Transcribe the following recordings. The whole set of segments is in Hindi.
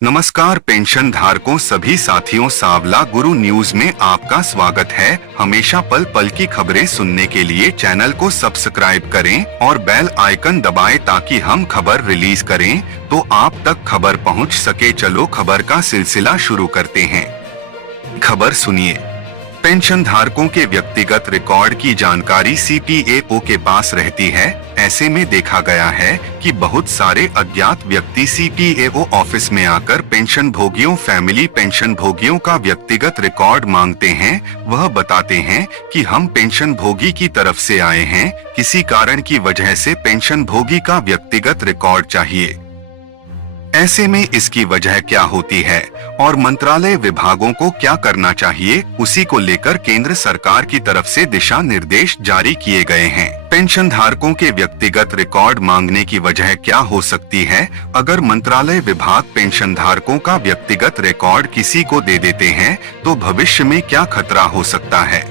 नमस्कार पेंशन धारकों, सभी साथियों, सांवला गुरु न्यूज में आपका स्वागत है। हमेशा पल पल की खबरें सुनने के लिए चैनल को सब्सक्राइब करें और बेल आइकन दबाएं ताकि हम खबर रिलीज करें तो आप तक खबर पहुंच सके। चलो खबर का सिलसिला शुरू करते हैं। खबर सुनिए। पेंशन धारकों के व्यक्तिगत रिकॉर्ड की जानकारी सीपीएओ के पास रहती है। ऐसे में देखा गया है कि बहुत सारे अज्ञात व्यक्ति सीपीएओ ऑफिस में आकर पेंशन भोगियों, फैमिली पेंशन भोगियों का व्यक्तिगत रिकॉर्ड मांगते हैं। वह बताते हैं कि हम पेंशन भोगी की तरफ से आए हैं, किसी कारण की वजह से पेंशन भोगी का व्यक्तिगत रिकॉर्ड चाहिए। ऐसे में इसकी वजह क्या होती है और मंत्रालय विभागों को क्या करना चाहिए, उसी को लेकर केंद्र सरकार की तरफ से दिशा निर्देश जारी किए गए हैं। पेंशन धारकों के व्यक्तिगत रिकॉर्ड मांगने की वजह क्या हो सकती है? अगर मंत्रालय विभाग पेंशन धारकों का व्यक्तिगत रिकॉर्ड किसी को दे देते हैं तो भविष्य में क्या खतरा हो सकता है?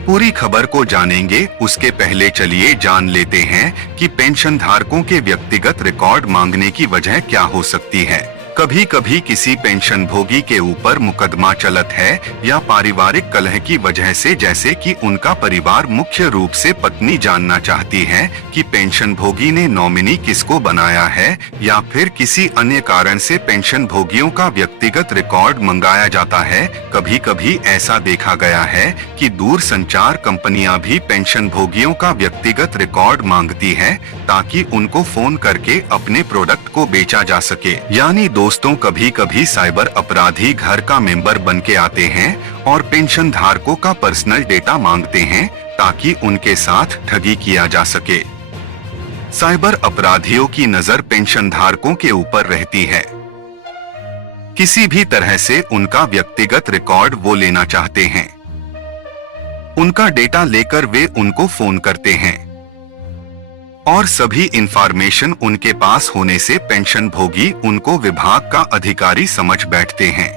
पूरी खबर को जानेंगे, उसके पहले चलिए जान लेते हैं कि पेंशन धारकों के व्यक्तिगत रिकॉर्ड मांगने की वजह क्या हो सकती है। कभी कभी किसी पेंशन भोगी के ऊपर मुकदमा चलत है या पारिवारिक कलह की वजह से, जैसे कि उनका परिवार मुख्य रूप से पत्नी जानना चाहती है कि पेंशन भोगी ने नॉमिनी किसको बनाया है, या फिर किसी अन्य कारण से पेंशन भोगियों का व्यक्तिगत रिकॉर्ड मंगाया जाता है। कभी कभी ऐसा देखा गया है कि दूर संचार कंपनियां भी पेंशन भोगियों का व्यक्तिगत रिकॉर्ड मांगती है ताकि उनको फोन करके अपने प्रोडक्ट को बेचा जा सके। यानी दोस्तों, कभी कभी साइबर अपराधी घर का मेंबर बन के आते हैं और पेंशन धारकों का पर्सनल डेटा मांगते हैं ताकि उनके साथ ठगी किया जा सके। साइबर अपराधियों की नजर पेंशन धारकों के ऊपर रहती है। किसी भी तरह से उनका व्यक्तिगत रिकॉर्ड वो लेना चाहते हैं। उनका डेटा लेकर वे उनको फोन करते हैं और सभी इंफॉर्मेशन उनके पास होने से पेंशन भोगी उनको विभाग का अधिकारी समझ बैठते हैं।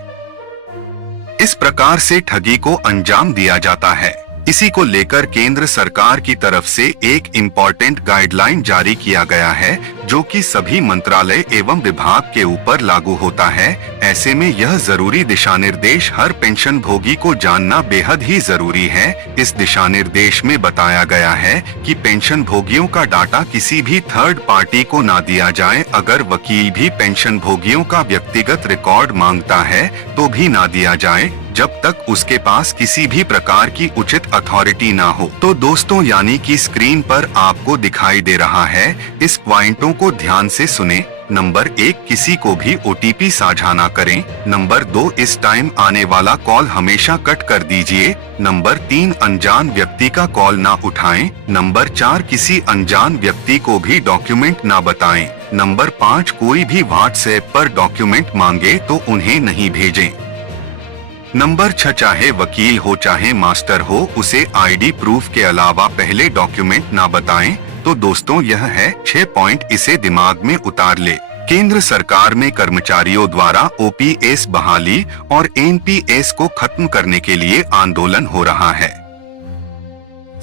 इस प्रकार से ठगी को अंजाम दिया जाता है। इसी को लेकर केंद्र सरकार की तरफ से एक इम्पोर्टेंट गाइडलाइन जारी किया गया है, जो कि सभी मंत्रालय एवं विभाग के ऊपर लागू होता है। ऐसे में यह जरूरी दिशा निर्देश हर पेंशन भोगी को जानना बेहद ही जरूरी है। इस दिशा निर्देश में बताया गया है कि पेंशन भोगियों का डाटा किसी भी थर्ड पार्टी को ना दिया जाए। अगर वकील भी पेंशन भोगियों का व्यक्तिगत रिकॉर्ड मांगता है तो भी ना दिया जाए, जब तक उसके पास किसी भी प्रकार की उचित अथॉरिटी ना हो। तो दोस्तों, यानी कि स्क्रीन पर आपको दिखाई दे रहा है, इस पॉइंटों को ध्यान से सुने। नंबर 1, किसी को भी ओटीपी साझा ना करें। नंबर 2, इस टाइम आने वाला कॉल हमेशा कट कर दीजिए। नंबर 3, अनजान व्यक्ति का कॉल ना उठाएं। नंबर 4, किसी अनजान व्यक्ति को भी डॉक्यूमेंट ना बताएं। नंबर 5, कोई भी व्हाट्सएप पर डॉक्यूमेंट मांगे तो उन्हें नहीं भेजें। नंबर 6, चाहे वकील हो चाहे मास्टर हो, उसे आईडी प्रूफ के अलावा पहले डॉक्यूमेंट ना बताएं। तो दोस्तों, यह है 6 पॉइंट, इसे दिमाग में उतार ले। केंद्र सरकार में कर्मचारियों द्वारा ओपीएस बहाली और एनपीएस को खत्म करने के लिए आंदोलन हो रहा है।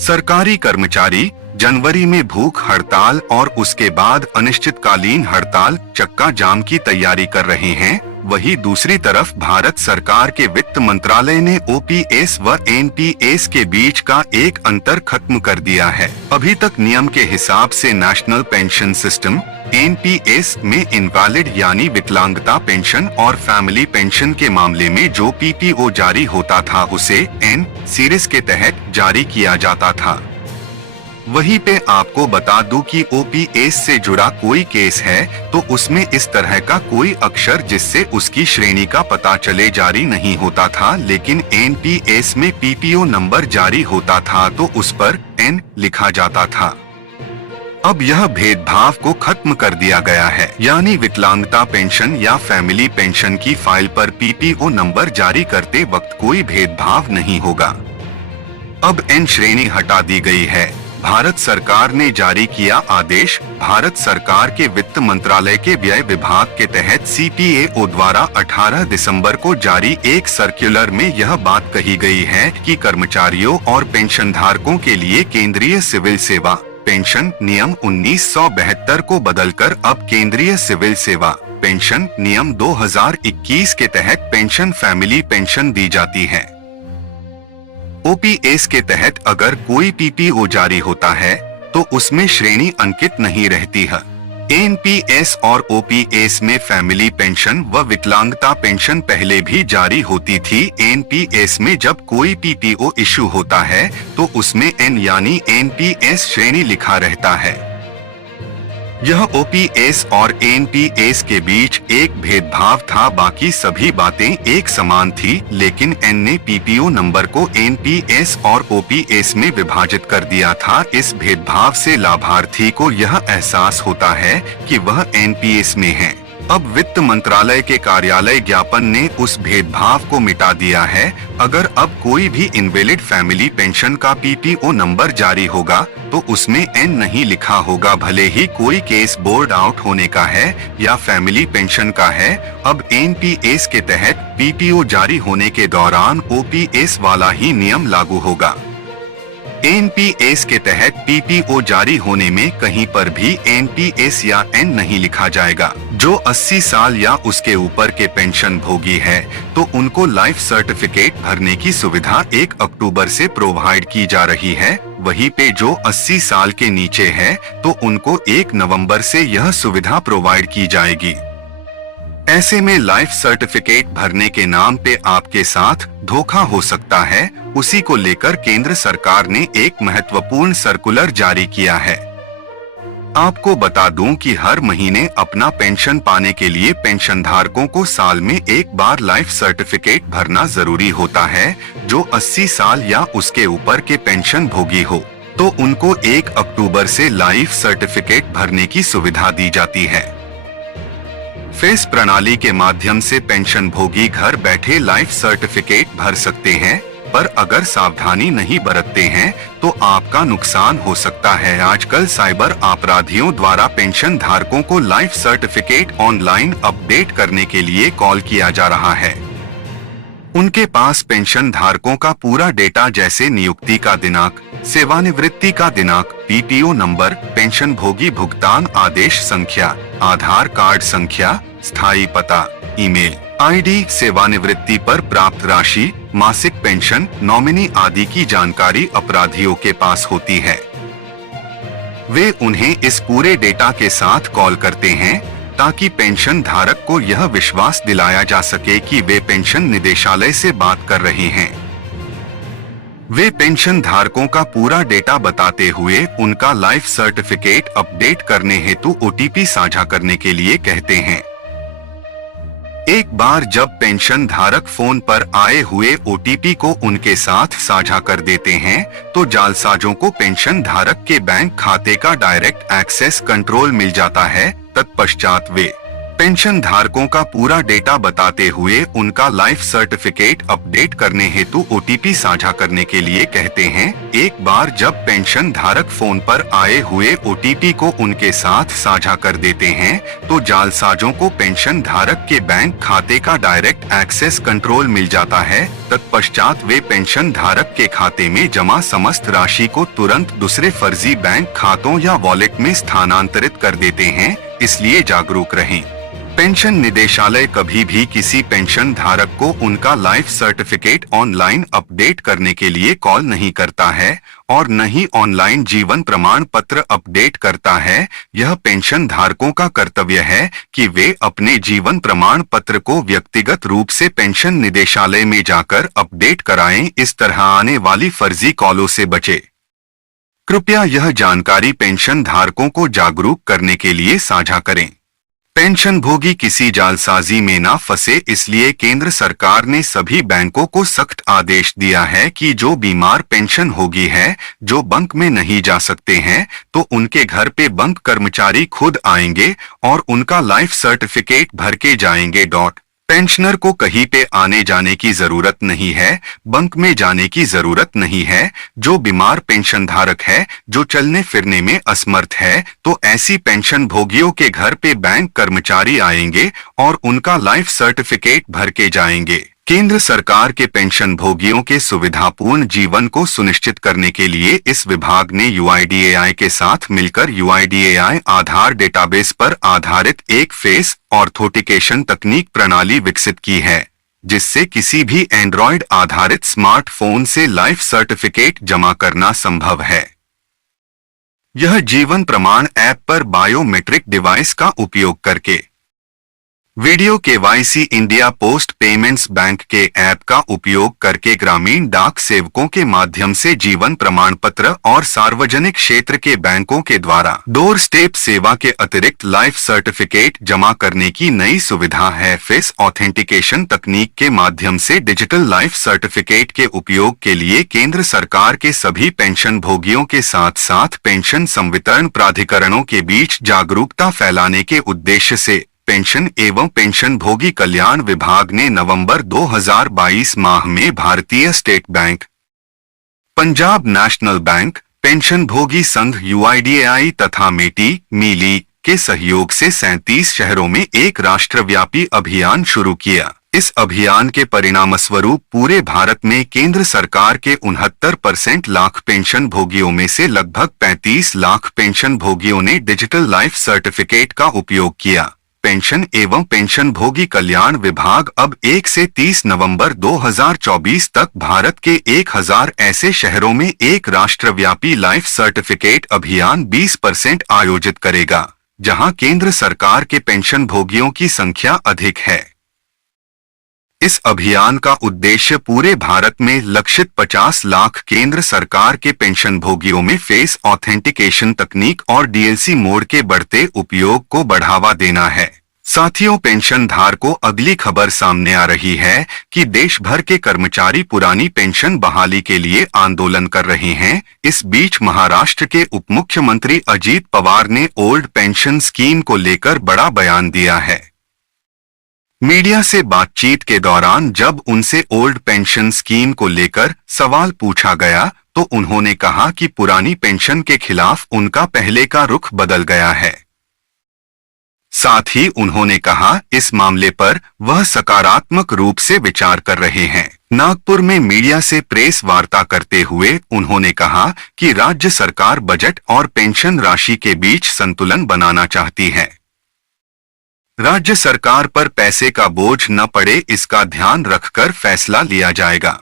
सरकारी कर्मचारी जनवरी में भूख हड़ताल और उसके बाद अनिश्चितकालीन हड़ताल चक्का जाम की तैयारी कर रहे हैं। वही दूसरी तरफ भारत सरकार के वित्त मंत्रालय ने ओपीएस व एनपीएस के बीच का एक अंतर खत्म कर दिया है। अभी तक नियम के हिसाब से नेशनल पेंशन सिस्टम एनपीएस में इनवैलिड यानी विकलांगता पेंशन और फैमिली पेंशन के मामले में जो पीपीओ जारी होता था उसे एन सीरीज के तहत जारी किया जाता था। वहीं पे आपको बता दूं कि ओपीएस से जुड़ा कोई केस है तो उसमें इस तरह का कोई अक्षर जिससे उसकी श्रेणी का पता चले जारी नहीं होता था, लेकिन एनपीएस में पीपीओ नंबर जारी होता था तो उस पर एन लिखा जाता था। अब यह भेदभाव को खत्म कर दिया गया है, यानी विकलांगता पेंशन या फैमिली पेंशन की फाइल पर पीपीओ नंबर जारी करते वक्त कोई भेदभाव नहीं होगा। अब एन श्रेणी हटा दी गई है। भारत सरकार ने जारी किया आदेश। भारत सरकार के वित्त मंत्रालय के व्यय विभाग के तहत सीपीएओ द्वारा 18 दिसंबर को जारी एक सर्कुलर में यह बात कही गई है कि कर्मचारियों और पेंशन धारकों के लिए केंद्रीय सिविल सेवा पेंशन नियम 1972 को बदलकर अब केंद्रीय सिविल सेवा पेंशन नियम 2021 के तहत पेंशन फैमिली पेंशन दी जाती है। ओपीएस के तहत अगर कोई पीपीओ जारी होता है तो उसमें श्रेणी अंकित नहीं रहती है। एनपीएस और ओपीएस में फैमिली पेंशन व विकलांगता पेंशन पहले भी जारी होती थी। एनपीएस में जब कोई पीपीओ इशू होता है तो उसमें एन यानी एनपीएस श्रेणी लिखा रहता है। यह ओपीएस और एनपीएस के बीच एक भेदभाव था, बाकी सभी बातें एक समान थी, लेकिन एन ने पीपीओ नंबर को एनपीएस और ओपीएस में विभाजित कर दिया था। इस भेदभाव से लाभार्थी को यह एहसास होता है कि वह एनपीएस में है। अब वित्त मंत्रालय के कार्यालय ज्ञापन ने उस भेदभाव को मिटा दिया है। अगर अब कोई भी इनवैलिड फैमिली पेंशन का पीपीओ नंबर जारी होगा तो उसमें एन नहीं लिखा होगा, भले ही कोई केस बोर्ड आउट होने का है या फैमिली पेंशन का है। अब एनपीएस के तहत पीपीओ जारी होने के दौरान ओपीएस वाला ही नियम लागू होगा। एनपीएस के तहत पीपीओ जारी होने में कहीं पर भी एनपीएस या एन नहीं लिखा जाएगा। जो 80 साल या उसके ऊपर के पेंशन भोगी है तो उनको लाइफ सर्टिफिकेट भरने की सुविधा 1 अक्टूबर से प्रोवाइड की जा रही है। वहीं पे जो 80 साल के नीचे है तो उनको 1 नवंबर से यह सुविधा प्रोवाइड की जाएगी। ऐसे में लाइफ सर्टिफिकेट भरने के नाम पे आपके साथ धोखा हो सकता है। उसी को लेकर केंद्र सरकार ने एक महत्वपूर्ण सर्कुलर जारी किया है। आपको बता दूं कि हर महीने अपना पेंशन पाने के लिए पेंशनधारकों को साल में एक बार लाइफ सर्टिफिकेट भरना जरूरी होता है। जो 80 साल या उसके ऊपर के पेंशन भोगी हो तो उनको 1 अक्टूबर से लाइफ सर्टिफिकेट भरने की सुविधा दी जाती है। फेस प्रणाली के माध्यम से पेंशन भोगी घर बैठे लाइफ सर्टिफिकेट भर सकते हैं, पर अगर सावधानी नहीं बरतते हैं तो आपका नुकसान हो सकता है। आजकल साइबर अपराधियों द्वारा पेंशन धारकों को लाइफ सर्टिफिकेट ऑनलाइन अपडेट करने के लिए कॉल किया जा रहा है। उनके पास पेंशन धारकों का पूरा डेटा जैसे नियुक्ति का दिनांक, सेवानिवृत्ति का दिनांक, पीपीओ नंबर, पेंशन भोगी भुगतान आदेश संख्या, आधार कार्ड संख्या, स्थायी पता, ईमेल आईडी, सेवानिवृत्ति पर प्राप्त राशि, मासिक पेंशन, नॉमिनी आदि की जानकारी अपराधियों के पास होती है। वे उन्हें इस पूरे डेटा के साथ कॉल करते हैं ताकि पेंशन धारक को यह विश्वास दिलाया जा सके कि वे पेंशन निदेशालय से बात कर रहे हैं। वे पेंशन धारकों का पूरा डेटा बताते हुए उनका लाइफ सर्टिफिकेट अपडेट करने हेतु ओटीपी साझा करने के लिए कहते हैं। एक बार जब पेंशन धारक फोन पर आए हुए ओटीपी को उनके साथ साझा कर देते हैं तो जालसाजों को पेंशन धारक के बैंक खाते का डायरेक्ट एक्सेस कंट्रोल मिल जाता है। तत्पश्चात वे पेंशन धारकों का पूरा डेटा बताते हुए उनका लाइफ सर्टिफिकेट अपडेट करने हेतु ओटीपी साझा करने के लिए कहते हैं। एक बार जब पेंशन धारक फोन पर आए हुए ओटीपी को उनके साथ साझा कर देते हैं तो जालसाजों को पेंशन धारक के बैंक खाते का डायरेक्ट एक्सेस कंट्रोल मिल जाता है। तत्पश्चात वे पेंशन धारक के खाते में जमा समस्त राशि को तुरंत दूसरे फर्जी बैंक खातों या वॉलेट में स्थानांतरित कर देते हैं। इसलिए जागरूक रहें। पेंशन निदेशालय कभी भी किसी पेंशन धारक को उनका लाइफ सर्टिफिकेट ऑनलाइन अपडेट करने के लिए कॉल नहीं करता है और न ही ऑनलाइन जीवन प्रमाण पत्र अपडेट करता है। यह पेंशन धारकों का कर्तव्य है कि वे अपने जीवन प्रमाण पत्र को व्यक्तिगत रूप से पेंशन निदेशालय में जाकर अपडेट कराएं। इस तरह आने वाली फर्जी कॉलों से बचे। कृपया यह जानकारी पेंशन धारकों को जागरूक करने के लिए साझा करें। पेंशन भोगी किसी जालसाजी में ना फंसे, इसलिए केंद्र सरकार ने सभी बैंकों को सख्त आदेश दिया है कि जो बीमार पेंशन भोगी है, जो बैंक में नहीं जा सकते हैं, तो उनके घर पे बैंक कर्मचारी खुद आएंगे और उनका लाइफ सर्टिफिकेट भर के जाएंगे। पेंशनर को कहीं पे आने जाने की जरूरत नहीं है, बैंक में जाने की जरूरत नहीं है। जो बीमार पेंशन धारक है, जो चलने फिरने में असमर्थ है, तो ऐसी पेंशन भोगियों के घर पे बैंक कर्मचारी आएंगे और उनका लाइफ सर्टिफिकेट भर के जाएंगे। केंद्र सरकार के पेंशन भोगियों के सुविधापूर्ण जीवन को सुनिश्चित करने के लिए इस विभाग ने यूआईडीएआई के साथ मिलकर यूआईडीएआई आधार डेटाबेस पर आधारित एक फेस ऑथेंटिकेशन तकनीक प्रणाली विकसित की है, जिससे किसी भी एंड्रॉयड आधारित स्मार्टफोन से लाइफ सर्टिफिकेट जमा करना संभव है। यह जीवन प्रमाण ऐप पर बायोमेट्रिक डिवाइस का उपयोग करके video KYC India post payments bank के ऐप का उपयोग करके ग्रामीण डाक सेवकों के माध्यम से जीवन प्रमाण पत्र और सार्वजनिक क्षेत्र के बैंकों के द्वारा डोर स्टेप सेवा के अतिरिक्त लाइफ सर्टिफिकेट जमा करने की नई सुविधा है। फेस ऑथेंटिकेशन तकनीक के माध्यम से डिजिटल लाइफ सर्टिफिकेट के उपयोग के लिए केंद्र सरकार के सभी पेंशन भोगियों के साथ साथ पेंशन संवितरण प्राधिकरणों के बीच जागरूकता फैलाने के उद्देश्य से पेंशन एवं पेंशन भोगी कल्याण विभाग ने नवंबर 2022 माह में भारतीय state bank, Punjab national bank, pension भोगी संघ यूआईडीएआई तथा मीली के सहयोग से 37 शहरों में एक राष्ट्रव्यापी अभियान शुरू किया। इस अभियान के परिणामस्वरूप पूरे भारत में केंद्र सरकार के 69% लाख पेंशन भोगियों में से लगभग 35 लाख पेंशन भोगियों ने डिजिटल लाइफ सर्टिफिकेट का उपयोग किया। पेंशन एवं पेंशन भोगी कल्याण विभाग अब 1 से 30 नवंबर 2024 तक भारत के 1000 ऐसे शहरों में एक राष्ट्रव्यापी लाइफ सर्टिफिकेट अभियान 20% आयोजित करेगा, जहां केंद्र सरकार के पेंशन भोगियों की संख्या अधिक है। इस अभियान का उद्देश्य पूरे भारत में लक्षित 50 लाख केंद्र सरकार के पेंशन भोगियों में फेस ऑथेंटिकेशन तकनीक और डीएलसी मोड के बढ़ते उपयोग को बढ़ावा देना है। साथियों, पेंशन धारकों, अगली खबर सामने आ रही है कि देश भर के कर्मचारी पुरानी पेंशन बहाली के लिए आंदोलन कर रहे हैं। इस बीच महाराष्ट्र के उप मुख्यमंत्री अजीत पवार ने ओल्ड पेंशन स्कीम को लेकर बड़ा बयान दिया है। मीडिया से बातचीत के दौरान जब उनसे ओल्ड पेंशन स्कीम को लेकर सवाल पूछा गया तो उन्होंने कहा कि पुरानी पेंशन के खिलाफ उनका पहले का रुख बदल गया है। साथ ही उन्होंने कहा इस मामले पर वह सकारात्मक रूप से विचार कर रहे हैं। नागपुर में मीडिया से प्रेस वार्ता करते हुए उन्होंने कहा कि राज्य सरकार बजट और पेंशन राशि के बीच संतुलन बनाना चाहती है। राज्य सरकार पर पैसे का बोझ न पड़े, इसका ध्यान रखकर फैसला लिया जाएगा।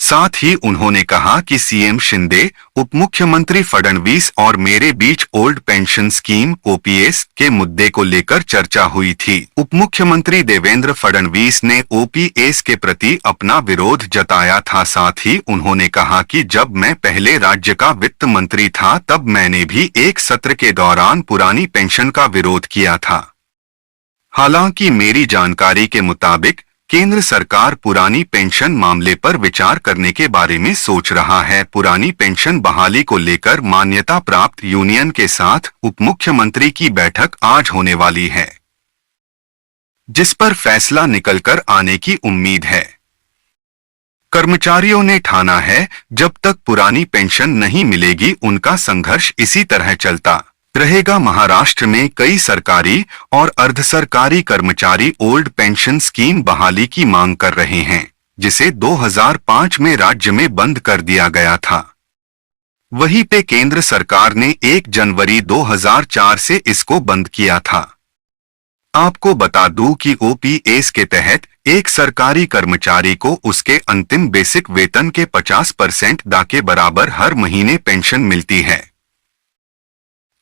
साथ ही उन्होंने कहा कि सीएम शिंदे, उप मुख्यमंत्री फडणवीस और मेरे बीच ओल्ड पेंशन स्कीम ओपीएस के मुद्दे को लेकर चर्चा हुई थी। उप मुख्यमंत्री देवेंद्र फडणवीस ने ओपीएस के प्रति अपना विरोध जताया था। साथ ही उन्होंने कहा कि जब मैं पहले राज्य का वित्त मंत्री था तब मैंने भी एक सत्र के दौरान पुरानी पेंशन का विरोध किया था। हालांकि मेरी जानकारी के मुताबिक केंद्र सरकार पुरानी पेंशन मामले पर विचार करने के बारे में सोच रहा है। पुरानी पेंशन बहाली को लेकर मान्यता प्राप्त यूनियन के साथ उप मुख्यमंत्री की बैठक आज होने वाली है, जिस पर फैसला निकलकर आने की उम्मीद है। कर्मचारियों ने ठाना है जब तक पुरानी पेंशन नहीं मिलेगी उनका संघर्ष इसी तरह चलता रहेगा। महाराष्ट्र में कई सरकारी और अर्धसरकारी कर्मचारी ओल्ड पेंशन स्कीम बहाली की मांग कर रहे हैं, जिसे 2005 में राज्य में बंद कर दिया गया था। वहीं पे केंद्र सरकार ने 1 जनवरी 2004 से इसको बंद किया था। आपको बता दूं कि ओपीएस के तहत एक सरकारी कर्मचारी को उसके अंतिम बेसिक वेतन के 50% दा के बराबर हर महीने पेंशन मिलती है।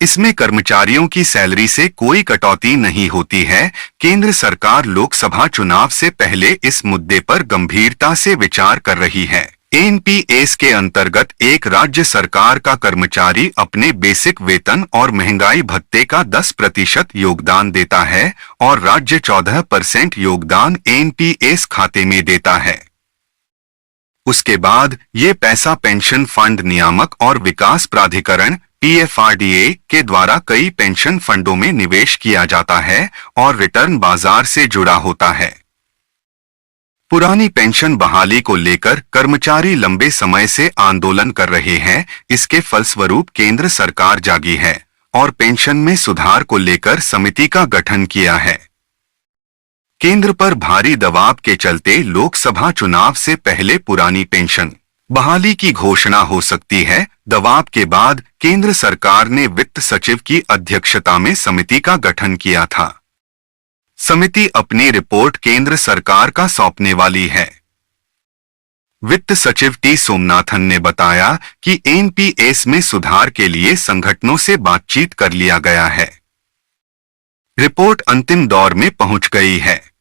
इसमें कर्मचारियों की सैलरी से कोई कटौती नहीं होती है। केंद्र सरकार लोकसभा चुनाव से पहले इस मुद्दे पर गंभीरता से विचार कर रही है। एनपीएस के अंतर्गत एक राज्य सरकार का कर्मचारी अपने बेसिक वेतन और महंगाई भत्ते का 10% योगदान देता है और राज्य 14% योगदान एनपीएस खाते में देता है। उसके बाद ये पैसा पेंशन फंड नियामक और विकास प्राधिकरण पीएफआरडीए के द्वारा कई पेंशन फंडों में निवेश किया जाता है और रिटर्न बाजार से जुड़ा होता है। पुरानी पेंशन बहाली को लेकर कर्मचारी लंबे समय से आंदोलन कर रहे हैं। इसके फलस्वरूप केंद्र सरकार जागी है और पेंशन में सुधार को लेकर समिति का गठन किया है। केंद्र पर भारी दबाव के चलते लोकसभा चुनाव से पहले पुरानी पेंशन बहाली की घोषणा हो सकती है। दबाव के बाद केंद्र सरकार ने वित्त सचिव की अध्यक्षता में समिति का गठन किया था। समिति अपनी रिपोर्ट केंद्र सरकार का सौंपने वाली है। वित्त सचिव टी सोमनाथन ने बताया कि एनपीएस में सुधार के लिए संगठनों से बातचीत कर लिया गया है। रिपोर्ट अंतिम दौर में पहुंच गई है।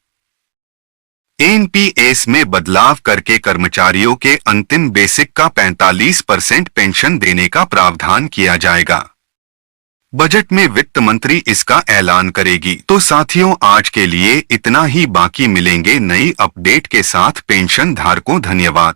एनपीएस में बदलाव करके कर्मचारियों के अंतिम बेसिक का 45% पेंशन देने का प्रावधान किया जाएगा। बजट में वित्त मंत्री इसका ऐलान करेगी। तो साथियों, आज के लिए इतना ही। बाकी मिलेंगे नई अपडेट के साथ। पेंशन धारकों धन्यवाद।